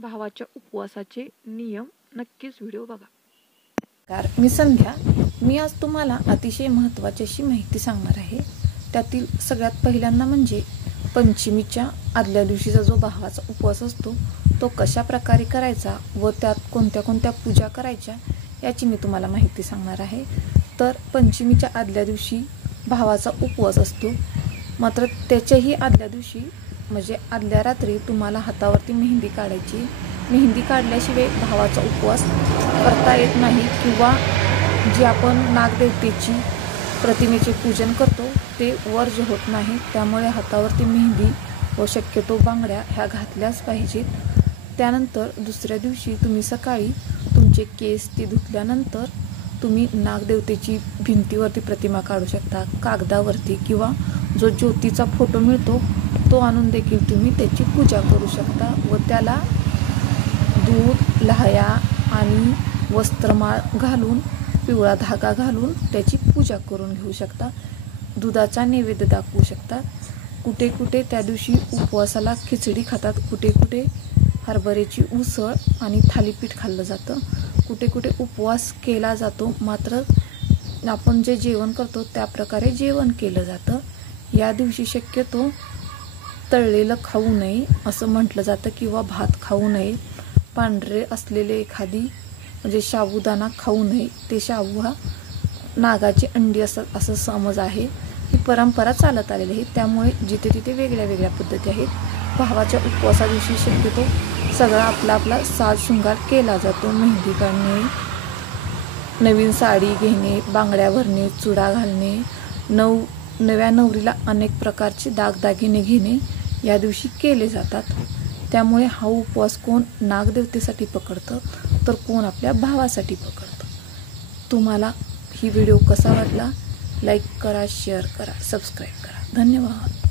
भावाच्या उपवासाचे नियम नक्कीच व्हिडिओ बघा। मी संध्या। मी आज तुम्हाला अतिशय महत्त्वाची अशी माहिती सांगणार आहे। त्यातील सगळ्यात पहिल्यांदा म्हणजे पंचमीच्या आदल्या दिवशीचा जो भावाचा उपवास असतो तो कशा प्रकारे करायचा व त्यात कोणत्या कोणत्या पूजा करायच्या याची मी तुम्हाला माहिती सांगणार आहे। तर पंचमीच्या आदल्या दिवशी भावाचा उपवास असतो, मात्र त्याच्याही आदल्या दिवशी म्हणजे आदल्या रात्री तुम्हाला हातावरती मेहंदी काढायची। मेहंदी काढल्याशिवाय भावाचा उपवास करता येत नाही किंवा जी आपण नागदेवतेची प्रतिमेचे पूजन करतो ते वर्ज्य होत नाही। त्यामुळे हातावरती मेहंदी व शक्यतो बांगड्या ह्या घातल्याच पाहिजेत। त्यानंतर दुसऱ्या दिवशी तुम्ही सकाळी तुमचे केस ते धुतल्यानंतर तुम्ही नागदेवतेची भिंतीवरती प्रतिमा काढू शकता, कागदावरती किंवा जो ज्योतीचा फोटो मिळतो तो आणून देखील तुम्ही त्याची पूजा करू शकता व त्याला दूध, लाह्या आणि वस्त्रमाळ घालून पिवळा धागा घालून त्याची पूजा करून घेऊ शकता। दुधाचा नैवेद्य दाखवू शकता। कुठे कुठे त्या दिवशी उपवासाला खिचडी खातात, कुठे कुठे हरभऱ्याची उसळ आणि थालीपीठ खाल्लं जातं, कुठे कुठे उपवास केला जातो मात्र आपण जे जेवण करतो त्या प्रकारे जेवण केलं जातं। या दिवशी शक्यतो तळलेलं खाऊ नये असं म्हटलं जातं किंवा भात खाऊ नये, पांढरे असलेले एखादी म्हणजे साबुदाणा खाऊ नये, ते शाबू हा नागाची अंडी असं समज आहे। ही परंपरा चालत आलेली आहे, त्यामुळे जिथे तिथे वेगळ्या वेगळ्या पद्धती आहेत। भावाच्या उपवासा दिवशी शक्यतो सगळा आपला साज शृंगार केला जातो। मेहंदी काढणे, नवीन साडी घेणे, बांगड्या भरणे, चुडा घालणे, नव्या नवरीला अनेक प्रकारचे दागदागिने घेणे या दिवशी केले जातात। त्यामुळे हा उपवास कोण नागदेवतेसाठी पकडतं तर कोण आपल्या भावासाठी पकडतं। तुम्हाला ही व्हिडिओ कसा वाटला? लाईक करा, शेअर करा, सबस्क्राईब करा। धन्यवाद।